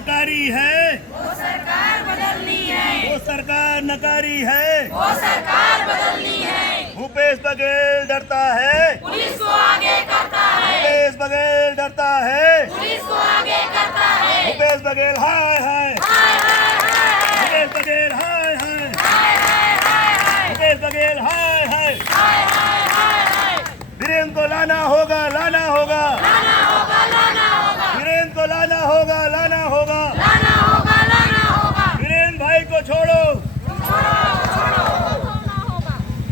नकारी है, वो सरकार बदलनी है। वो सरकार नकारी है, वो सरकार बदलनी है। भूपेश बघेल डरता है, पुलिस को आगे करता है। भूपेश बघेल डरता है, पुलिस को आगे करता है। भूपेश बघेल हाय हाय, हाय हाय हाय भूपेश बघेल हाय हाय, हाय हाय हाय हाय भूपेश बघेल हाय हाय। हाय हाय हाय हाय। वीरेंद्र को लाना होगा, लाना होगा, लाना होगा, लाना होगा, वीरेंद्र को लाना होगा, लाना होगा, लाना होगा, लाना होगा। वीरेंद्र भाई को छोड़ो, छोड़ो, छोड़ो,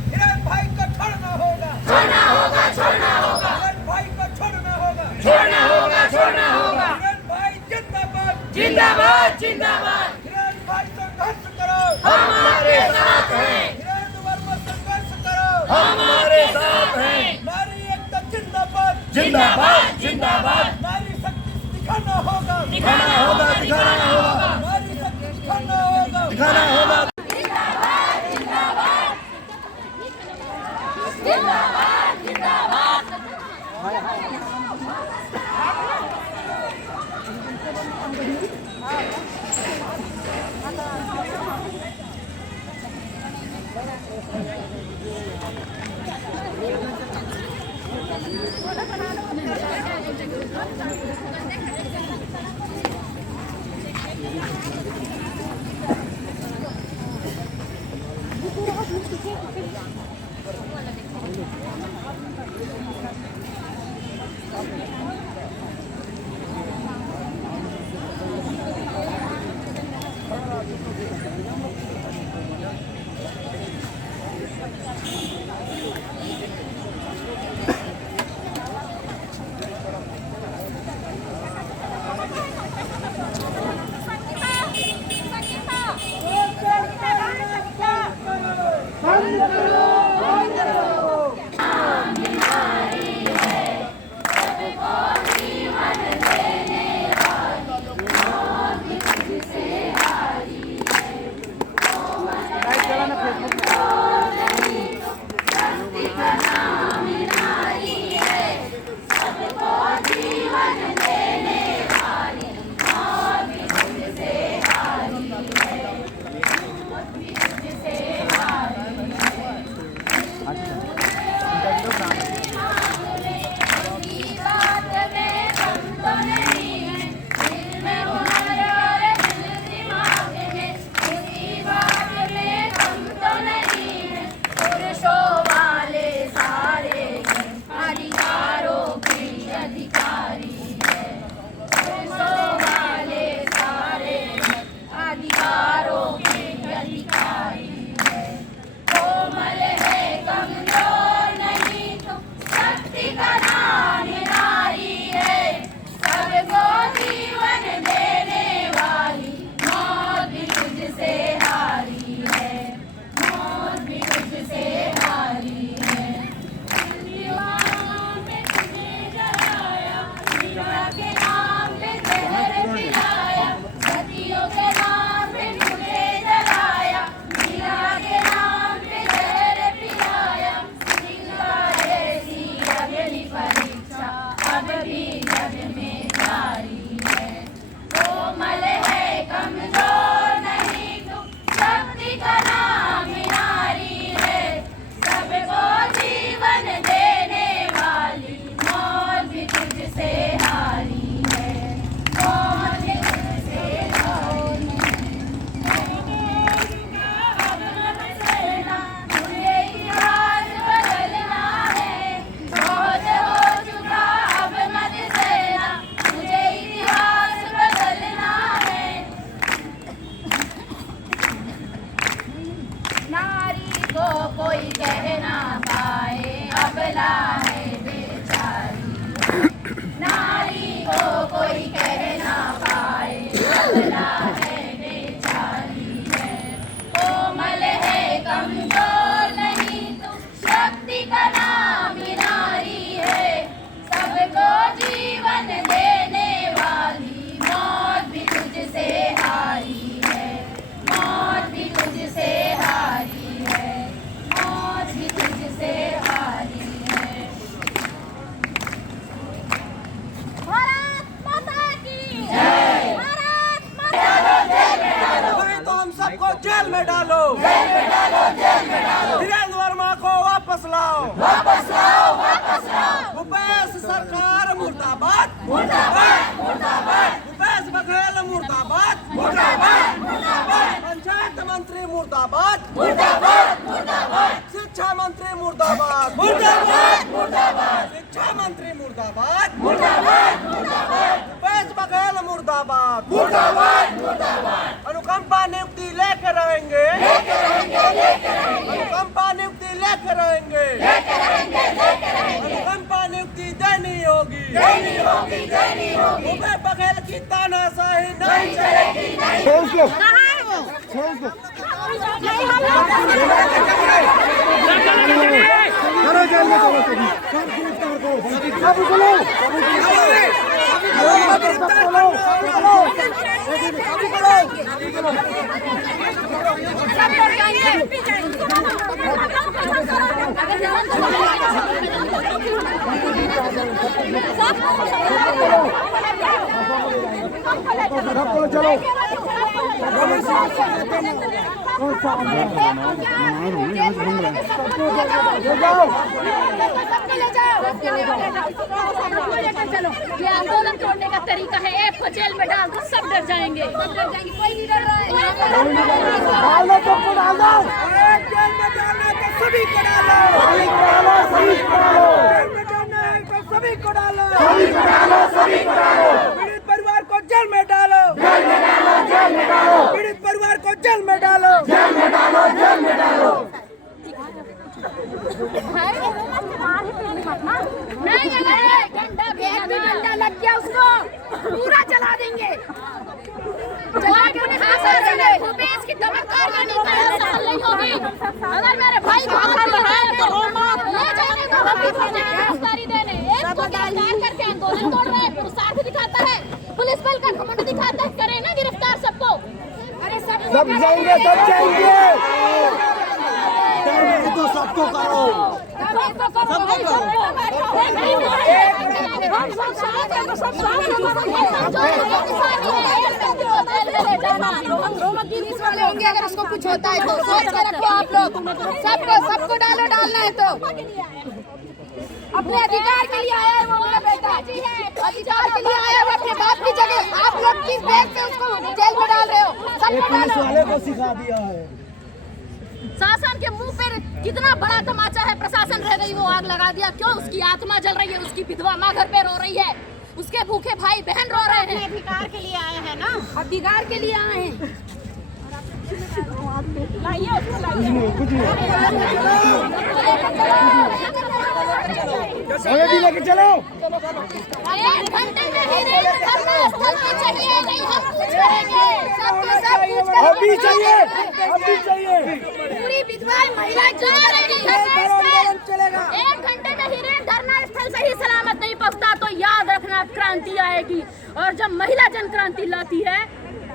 वीरेंद्र भाई को छोड़ना होगा, छोड़ना होगा, छोड़ना होगा, वीरेंद्र भाई को छोड़ना होगा, छोड़ना होगा, छोड़ना होगा। वीरेंद्र भाई जिंदाबाद, जिंदाबाद, जिंदाबाद। वीरेंद्र भाई संघर्ष करो, हमारे साथ हैं, वीरेंद्र वर्मा संघर्ष करो, हमारे साथ हैं। नारी एकता जिंदाबाद, जिंदाबाद जिंदाबाद, नारी शक्ति दिखाना होगा, दिखाना होगा, दिखाना होगा। नारी शक्ति दिखाना होगा, दिखाना होगा। जिंदाबाद, जिंदाबाद, जिंदाबाद, जिंदाबाद। डालो, वीरेंद्र वर्मा को वापस लाओ, भूपेश सरकार मुर्दाबाद, भूपेश बघेल मुर्दाबाद, पंचायत मंत्री मुर्दाबाद, शिक्षा मंत्री मुर्दाबाद, शिक्षा मंत्री मुर्दाबाद, भूपेश बघेल मुर्दाबाद, अनुकंपा नियुक्ति लेकर रहेंगे, अनुकंपा नियुक्ति लेकर रहेंगे, अनुकंपा नियुक्ति देनी होगी, भूपेश बघेल की तानाशाही नहीं चलेगी। चलो ये आंदोलन तोड़ने का तरीका है। एक को जेल में डाल दो, सब डर जाएंगे, कोई नहीं डर रहा है। जेल में डालना तो सभी को डालो, जेल में डालना है तो सभी को डालो, पीड़ित परिवार को जेल में डालो, पीड़ित परिवार को जेल में डालो, नहीं अगर डंडा लग गया उसको पूरा जला देंगे, जला के उन्हें भूपेश की दमनकार नहीं होगी। अगर मेरे भाई को ले जाने तो हम भी गिरफ्तारी देने। एक को गिरफ्तार करके आंदोलन तोड़ रहे हैं, पुरुषार्थ दिखाता है, पुलिस बल का घमंड दिखाता है, करे ना गिरफ्तार सबको। अरे सब जाएंगे, सब जाएंगे, तो सबको करो, होंगे अगर उसको कुछ होता है तो सोच के रखो आप लोग, सबको डालना है तो अपने अधिकार के लिए आया है वो मेरा बेटा, अधिकार के लिए आया है अपने बाप की जगह। आप लोग किस बैग से उसको जेल में डाल रहे हो? पुलिस वाले को सिखा दिया है। शासन के मुंह पर कितना बड़ा तमाचा है, प्रशासन रह गई वो आग लगा दिया। क्यों? उसकी आत्मा जल रही है, उसकी विधवा माँ घर पे रो रही है, उसके भूखे भाई बहन रो रहे हैं। अधिकार के लिए आए हैं ना, अधिकार के लिए आए हैं। लेके चलो, 1 घंटे में ही धरना स्थल पे चाहिए, नहीं हम कुछ करेंगे, सब कुछ अभी चाहिए, अभी चाहिए। पूरी विधवा महिला जा रही है, 1 घंटे में ही धरना स्थल सही सलामत नहीं पहुंचता तो याद रखना क्रांति आएगी। और जब महिला जन क्रांति लाती है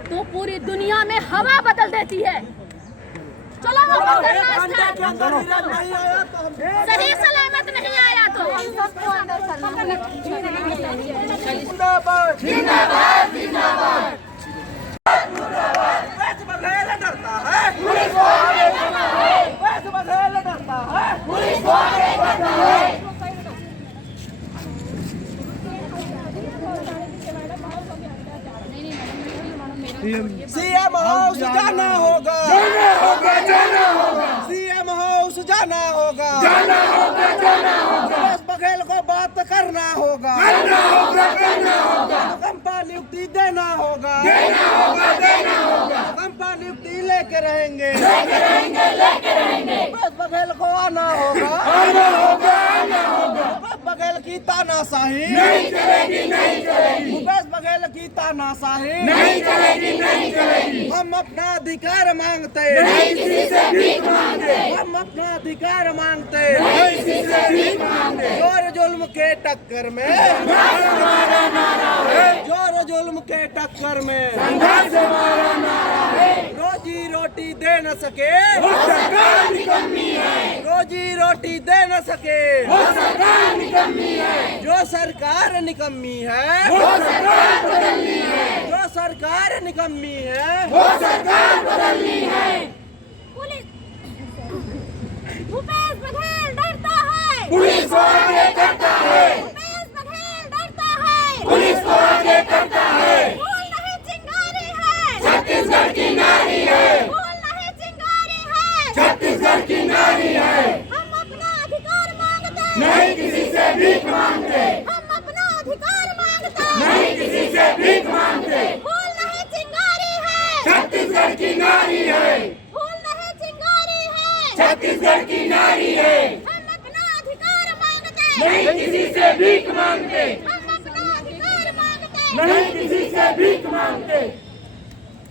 तो पूरी दुनिया में हवा बदल देती है। चलो सही सलामत नहीं आया तो सबको अंदर करना। जिंदाबाद, जिंदाबाद, जिंदाबाद। भूपेश बघेल डरता है, पुलिस को आगे करना है, भूपेश बघेल डरता है, पुलिस को आगे करना है। सीएम हाउस जाना होगा, जाना होगा, जाना होगा, सीएम हाउस जाना होगा, जाना होगा, जाना होगा, भूपेश बघेल को बात करना होगा, करना होगा, करना होगा, अनुकंपा नियुक्ति देना होगा, देना होगा, देना होगा, अनुकंपा नियुक्ति लेके रहेंगे, लेके रहेंगे, लेके रहेंगे, भूपेश बघेल को आना होगा, आना होगा, आना होगा, भूपेश बघेल की तानाशाही नहीं चलेगी, नहीं चलेगी, भूपेश बघेल की तानाशाही नहीं चलेगी, नहीं चलेगी। हम अपना अधिकार मांगते, नहीं किसी से भीख मांगे, हम अपना अधिकार मांगते, नहीं किसी से भीख मांगे। जोर जुल्म के टक्कर में, संघर्ष हमारा नारा है, जोर जुल्म के टक्कर में, संघर्ष हमारा नारा है। रोजी रोटी दे न सके, वो सरकार निकम्मी है, रोजी रोटी दे न सके, वो सरकार निकम्मी है, जो सरकार निकम्मी है, वो सरकार बदलनी है, जो सरकार निकम्मी है, वो सरकार बदलनी है। की नारी है, हम अपना अधिकार मांगते, नहीं किसी से भीख मांगते, हम अपना अधिकार मांगते, नहीं किसी से भीख मांगते। फूल नहीं चिंगारी है, छत्तीसगढ़ की नारी है, फूल नहीं चिंगारी है, छत्तीसगढ़ की नारी है, हम अपना अधिकार मांगते, नहीं किसी से भीख मांगते, हम अपना अधिकार मांगते, नहीं किसी से भीख मांगते।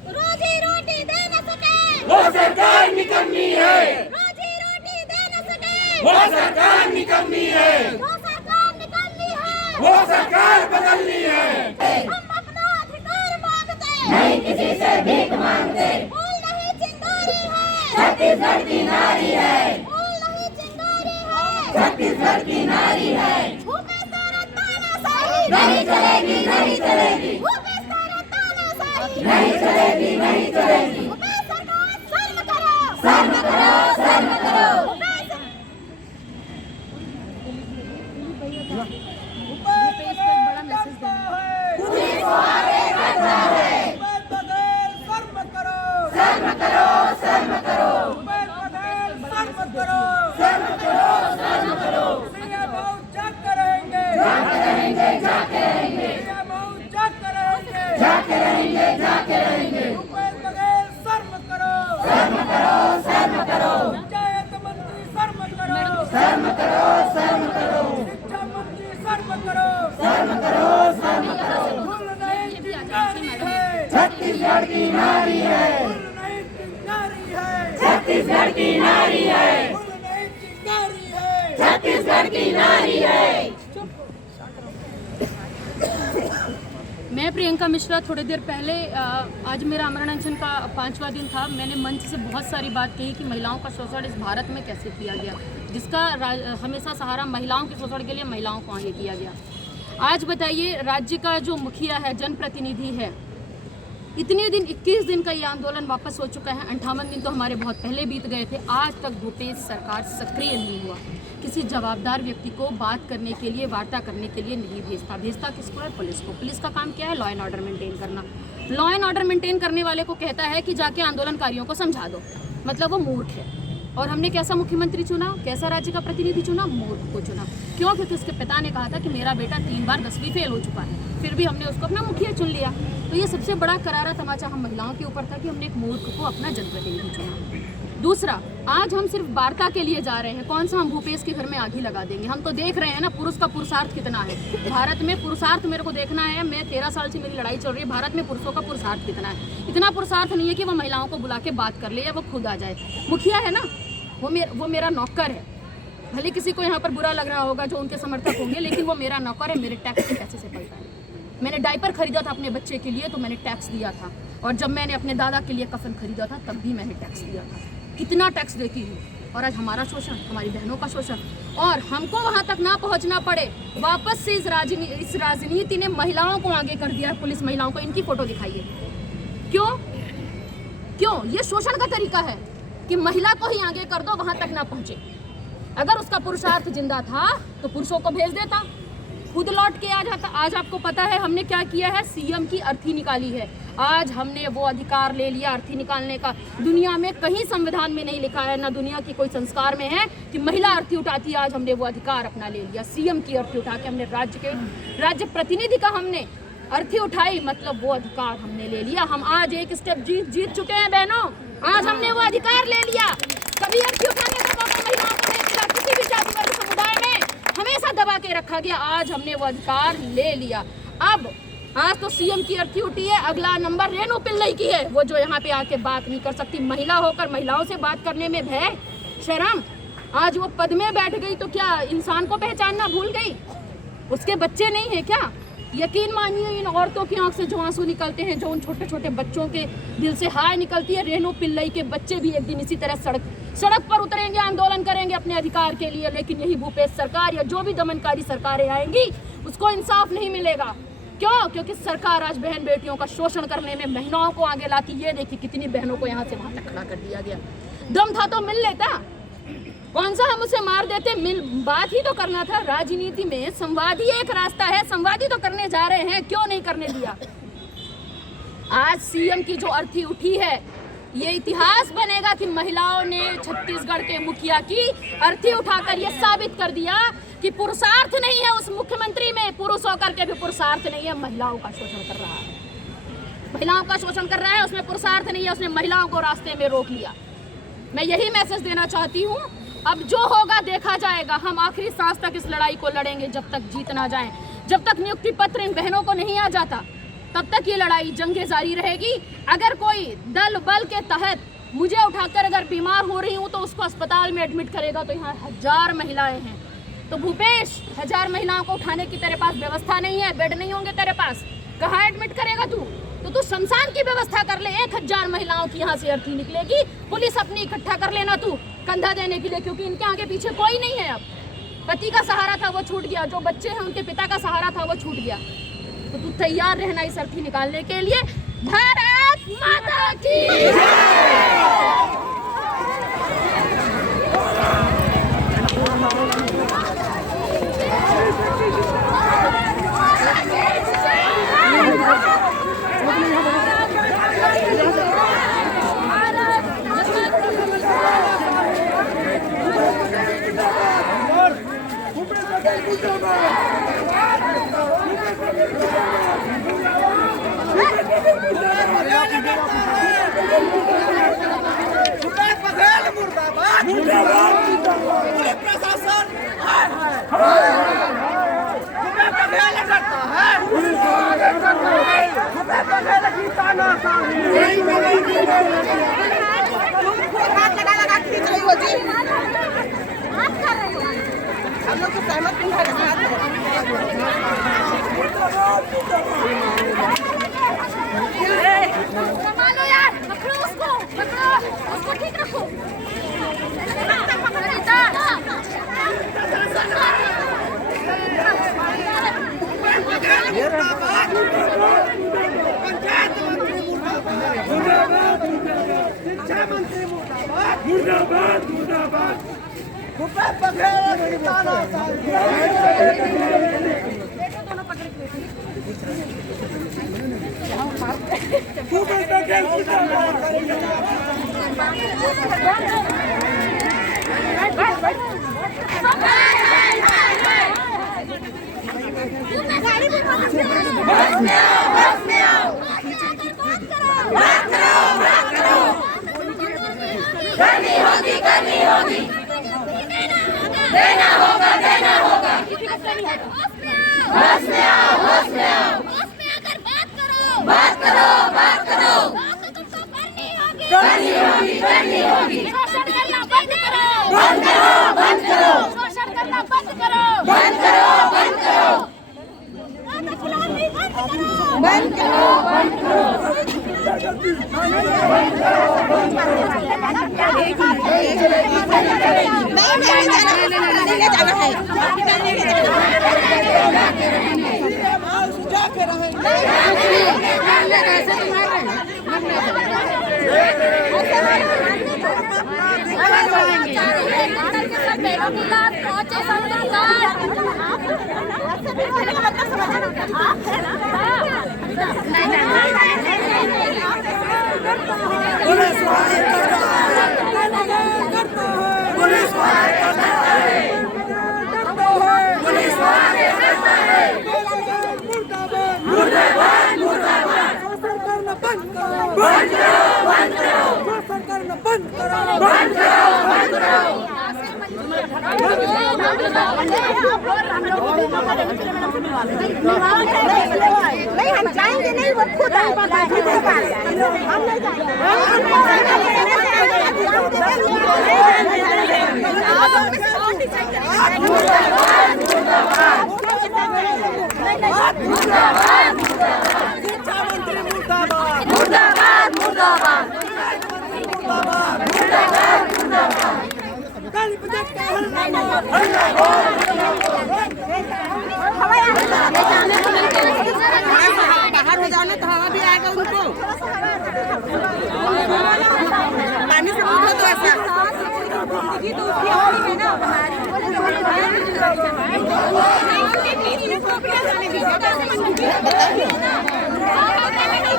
रोजी रोटी दे न सके, वो सरकार निकम्मी है, रोजी रोटी दे न सके, वो सरकार निकम्मी है, जो सरकार निकलनी है, वो सरकार बदलनी है। हम अपना अधिकार मांगते, नहीं किसी से भीख मांगते, फूल नहीं चिंगारी है, छत्तीसगढ़ की नारी है, फूल नहीं चिंगारी है, छत्तीसगढ़ की नारी है। भूपेश सारा तानाशाही नहीं चलेगी, नहीं चलेगी, भूपेश सारा तानाशाही नहीं चलेगी, नहीं चलेगी। भूपेश सरकार शर्म करो, शर्म करो, शर्म करो। भूपेश पुलिस को आगे करना है, शर्म करो, शर्म करो, शर्म करो, शर्म करो, शर्म करो, शर्म करो। सीएम जाग करेंगे, जाके रहेंगे, जाके रहेंगे, सीएम जाग करेंगे, जाके रहेंगे, जाके रहेंगे। भूपेश बघेल शर्म करो, शर्म करो, शर्म करो, पंचायत मंत्री शर्म करो, शर्म करो, शर्म करो, शिक्षा मंत्री शर्म करो, शर्म करो, शर्म करो। फूल नहीं चिंगारी है, छत्तीसगढ़ की नारी है, फूल नहीं चिंगारी है, छत्तीसगढ़ की नारी है, फूल नहीं चिंगारी है। छत्तीसगढ़ की नारी है। मैं प्रियंका मिश्रा थोड़ी देर पहले आज मेरा आमरण अनशन का 5वां दिन था। मैंने मंच से बहुत सारी बात कही कि महिलाओं का शोषण इस भारत में कैसे किया गया, जिसका हमेशा सहारा महिलाओं के शोषण के लिए महिलाओं को आगे किया गया। आज बताइए, राज्य का जो मुखिया है, जनप्रतिनिधि है, इतने दिन 21 दिन का ये आंदोलन वापस हो चुका है। 58 दिन तो हमारे बहुत पहले बीत गए थे। आज तक भूपेश सरकार सक्रिय नहीं हुआ, किसी जवाबदार व्यक्ति को बात करने के लिए, वार्ता करने के लिए नहीं भेजता किसको है? पुलिस को। पुलिस का काम क्या है? लॉ एंड ऑर्डर मेंटेन करना। लॉ एंड ऑर्डर मेंटेन करने वाले को कहता है कि जाके आंदोलनकारियों को समझा दो, मतलब वो मूर्ख है। और हमने कैसा मुख्यमंत्री चुना, कैसा राज्य का प्रतिनिधि चुना? मूर्ख को चुना। क्यों? क्योंकि उसके पिता ने कहा था कि मेरा बेटा 3 बार 10वीं फेल हो चुका है, फिर भी हमने उसको अपना मुखिया चुन लिया। तो ये सबसे बड़ा करारा तमाचा हम महिलाओं के ऊपर था कि हमने एक मूर्ख को अपना जनप्रतिनिधि चुना। दूसरा, आज हम सिर्फ वार्ता के लिए जा रहे हैं। कौन सा हम भूपेश के घर में आग ही लगा देंगे? हम तो देख रहे हैं ना पुरुष का पुरुषार्थ कितना है। भारत में पुरुषार्थ मेरे को देखना है। मैं 13 साल से मेरी लड़ाई चल रही है। भारत में पुरुषों का पुरुषार्थ कितना है? इतना पुरुषार्थ नहीं है कि वो महिलाओं को बुला के बात कर ले या वो खुद आ जाए। मुखिया है ना, वो मेरा नौकर है। भले किसी को यहाँ पर बुरा लग रहा होगा जो उनके समर्थक होंगे, लेकिन वो मेरा नौकर है। मेरे टैक्स के पैसे से पलता है। मैंने डायपर खरीदा था अपने बच्चे के लिए तो मैंने टैक्स दिया था, और जब मैंने अपने दादा के लिए कफन खरीदा था तब भी मैंने टैक्स दिया था। कितना टैक्स देती हूँ। और आज हमारा शोषण, हमारी बहनों का शोषण, और हमको वहाँ तक ना पहुँचना पड़े। वापस से इस राजनीति ने महिलाओं को आगे कर दिया। पुलिस महिलाओं को, इनकी फोटो दिखाइए। क्यों? ये शोषण का तरीका है कि महिला को ही आगे कर दो, वहाँ तक ना पहुँचे। अगर उसका पुरुषार्थ जिंदा था तो पुरुषों को भेज देता, खुद लौट के आ जाता। आज आपको पता है हमने क्या किया है? सीएम की अर्थी निकाली है। आज हमने वो अधिकार ले लिया अर्थी निकालने का। दुनिया में कहीं संविधान में नहीं लिखा है, ना दुनिया की कोई संस्कार में है कि महिला अर्थी उठाती है। आज हमने वो अधिकार अपना ले लिया। सीएम की अर्थी उठा के हमने राज्य प्रतिनिधि का हमने अर्थी उठाई, मतलब वो अधिकार हमने ले लिया। हम आज एक स्टेप जीत चुके हैं बहनों। आज हमने वो अधिकार ले लिया। कभी अर्थी उठाने का मौका महिलाओं को नहीं मिला। किसी भी जाति वर्ग समुदाय में हमेशा दबा के रखा गया। आज हमने वो अधिकार ले लिया। अब आज तो सीएम की अर्थी उठी है, अगला नंबर रेणु पिल्लई की है, वो जो यहाँ पे आके बात नहीं कर सकती। महिला होकर महिलाओं से बात करने में भय, शर्म। आज वो पद में बैठ गई तो क्या इंसान को पहचानना भूल गई? उसके बच्चे नहीं है क्या? यकीन मानिए, इन औरतों की आंख से जो आंसू निकलते हैं, जो उन छोटे छोटे बच्चों के दिल से हाय निकलती है, रेणु पिल्लई के बच्चे भी एक दिन इसी तरह सड़क पर उतरेंगे, आंदोलन करेंगे अपने अधिकार के लिए। लेकिन यही भूपेश सरकार या जो भी दमनकारी सरकारें आएंगी उसको इंसाफ नहीं मिलेगा। क्यों? क्योंकि सरकार आज बहन बेटियों का शोषण करने में महिलाओं को आगे लाती। ये देखिए कितनी बहनों को यहाँ से वहां तक खड़ा कर दिया गया। दम था तो मिल लेता, कौन सा हम उसे मार देते? बात ही तो करना था। राजनीति में संवाद ही एक रास्ता है, संवाद ही तो करने जा रहे हैं, क्यों नहीं करने दिया? आज सीएम की जो अर्थी उठी है ये इतिहास बनेगा कि महिलाओं ने छत्तीसगढ़ के मुखिया की अर्थी उठाकर ये साबित कर दिया कि पुरुषार्थ नहीं है उस मुख्यमंत्री में, पुरुष होकर के भी पुरुषार्थ नहीं है, महिलाओं का शोषण कर रहा है, महिलाओं का शोषण कर रहा है, उसमें पुरुषार्थ नहीं है, उसने महिलाओं को रास्ते में रोक लिया। मैं यही मैसेज देना चाहती हूँ, अब जो होगा देखा जाएगा। हम आखिरी सांस तक इस लड़ाई को लड़ेंगे जब तक जीत ना जाए, जब तक नियुक्ति पत्र इन बहनों को नहीं आ जाता तब तक ये लड़ाई जंगे जारी रहेगी। अगर कोई दल बल के तहत मुझे उठाकर अगर बीमार हो रही हूँ तो उसको अस्पताल में एडमिट करेगा तो यहाँ 1000 महिलाएं हैं। तो भूपेश, 1000 महिलाओं को उठाने की तेरे पास व्यवस्था नहीं है, बेड नहीं होंगे तेरे पास, कहाँ एडमिट करेगा तू? तो तू शमशान की व्यवस्था कर ले। 1000 महिलाओं की यहाँ से अर्थी निकलेगी, पुलिस अपनी इकट्ठा कर लेना तू कंधा देने के लिए, क्योंकि इनके आगे पीछे कोई नहीं है। अब पति का सहारा था वो छूट गया, जो बच्चे हैं उनके पिता का सहारा था वो छूट गया। तो तू तैयार रहना इस अर्थी निकालने के लिए। भारत माता की प्रशासन हम लोग तो सहमत नहीं है। संभालो यार, पकड़ो उसको ठीक रखो। पंचायत मंत्री मुर्दाबाद, शिक्षा मंत्री मुर्दाबाद, भूपेश बघेल की तानाशाही। भूपेश बघेल करनी होगी, देना होगा। होश में आओ, आकर बात करो। करनी होगी। शोषण करना बंद करो। शोषण करना बंद करो। नहीं, हम जाएंगे नहीं, वो खुद हम नहीं बाहर हो जाओ ना तो हवा भी आएगा उनको। पानी से पूछो तो ऐसा है ना। ये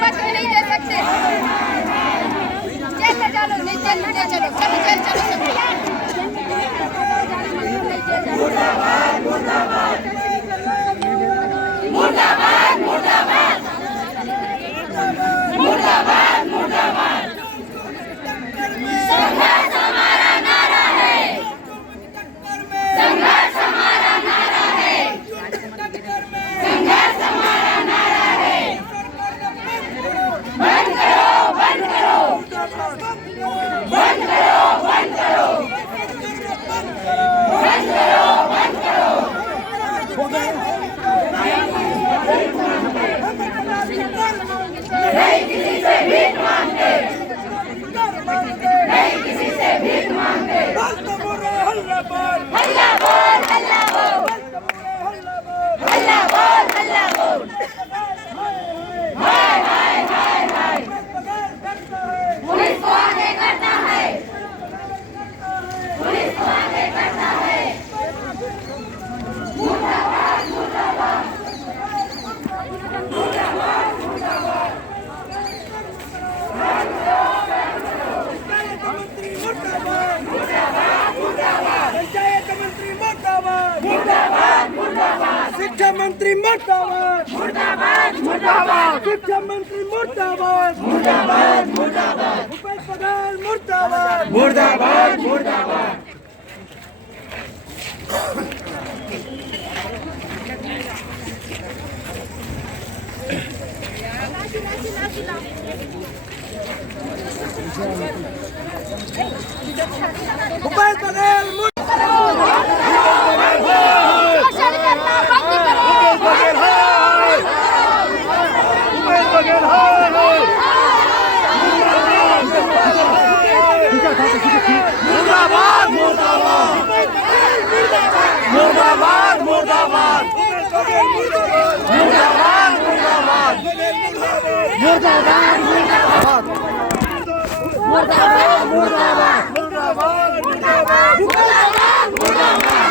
बहुत नहीं दे सकते। जेल में डालो, नहीं जेल में चलो, चलो जेल चलो। मुर्दाबाद मुर्दाबाद मुर्दाबाद मुर्दाबाद मुर्दाबाद मुर्दाबाद संघर्ष हमारा नारा है, संघर्ष हमारा नारा है, संघर्ष हमारा नारा है। बंद करो बंद करो बंद करो बंद करो बंद करो बंद करो। नहीं किसी से भीख मांगते, नहीं किसी से भीख मांगते। हल्ला बोल हल्ला बोल हल्ला बोल हल्ला बोल हल्ला बोल। हाय हाय हाय हाय पुलिस को आगे करना है, पुलिस को आगे करना है। मुर्दाबाद मुर्दाबाद मुर्दाबाद मुर्दाबाद पंचायत मंत्री मुर्दाबाद मुर्दाबाद मुर्दाबाद शिक्षा मंत्री मुर्दाबाद मुर्दाबाद मुर्दाबाद शिक्षा मंत्री मुर्दाबाद मुर्दाबाद मुर्दाबाद भूपेश बघेल मुर्दाबाद मुर्दाबाद मुर्दाबाद। भूपेश बघेल शोषण करना बंद करो। मुर्दाबाद मुर्दाबाद मुर्दाबाद मुर्दाबाद मुर्दाबाद मुर्दाबाद मुर्दाबाद मुर्दाबाद मुर्दाबाद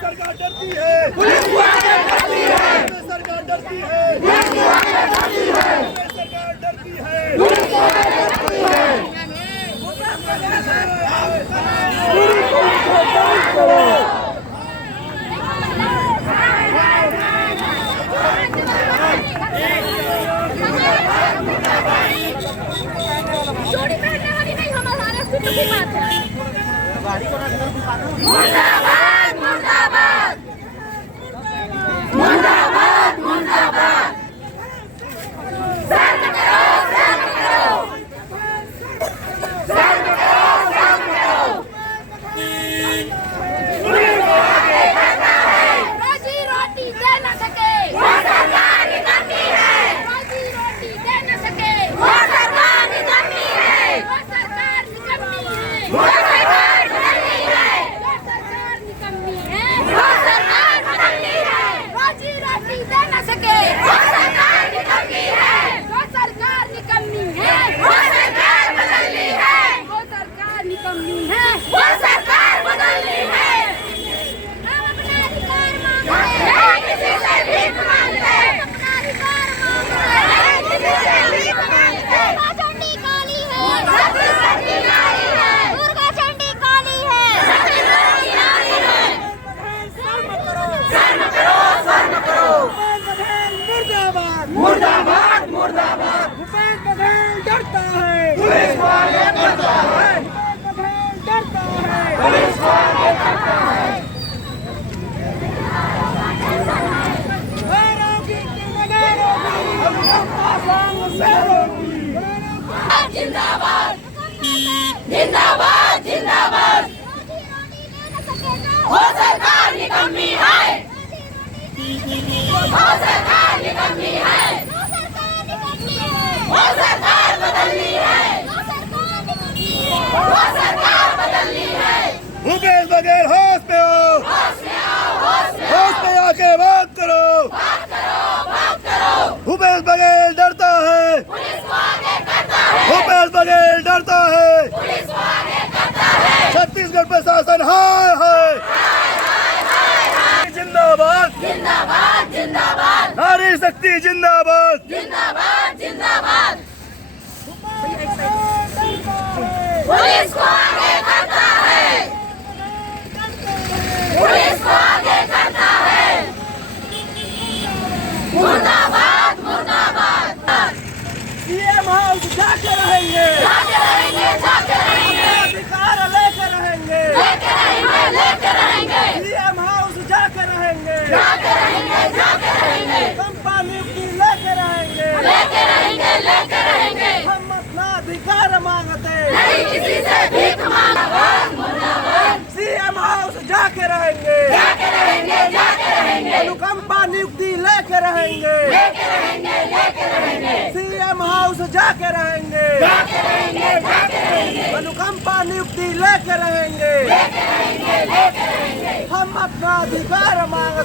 सरकार डरती है, पुलिस को आगे करती है, सरकार डरती है, पुलिस को आगे करती है, सरकार डरती है, पुलिस को आगे करती है। पुलिस को बंद करो। चोरी पहनने वाली नहीं हमारे सिर्फ की बात है। मुर्दाबाद मुर्दाबाद मुर्दाबाद मुर्दाबाद सर्व करो सर्व करो सर्व करो सर्व करो। पुलिस को आगे करना है, रोजी रोटी दे न सके वो सरकार निकम्मी है, रोजी रोटी दे न सके वो सरकार निकम्मी है, वो सरकार निकम्मी है, वो सरकार निकम्मी है, वो सरकार जिंदाबाद जिंदाबाद जिंदाबाद वो सरकार निकम्मी है वो सरकार निकम्मी है वो सरकार बदलनी है वो सरकार बदलनी है भूपेश बघेल होश में आओ होश में आके बात करो भूपेश बघेल डरता है पुलिस को आगे करता है भूपेश बघेल डरता है पुलिस को आगे करता है छत्तीसगढ़ प्रशासन हाय हाय जिंदाबाद जिंदाबाद जिंदाबाद नारी शक्ति जिंदाबाद जिंदाबाद जिंदाबाद पुलिस को आगे करता है पुलिस को आगे करता है मुर्दाबाद मुर्दाबाद सीएम हाउस जाके रहेंगे जाके रहेंगे अधिकार लेके रहेंगे लेके रहेंगे सीएम हाउस जाके रहेंगे जाके रहेंगे कंपा नियुक्ति लेके रहेंगे लेके रहेंगे हम अपना अधिकार मांगते नहीं किसी से भीख मांगा सीएम हाउस जाके रहेंगे अनुकंपा नियुक्ति लेके रहेंगे सीएम हाउस जाके रहेंगे अनुकंपा नियुक्ति लेके रहेंगे हम अपना अधिकार मांगते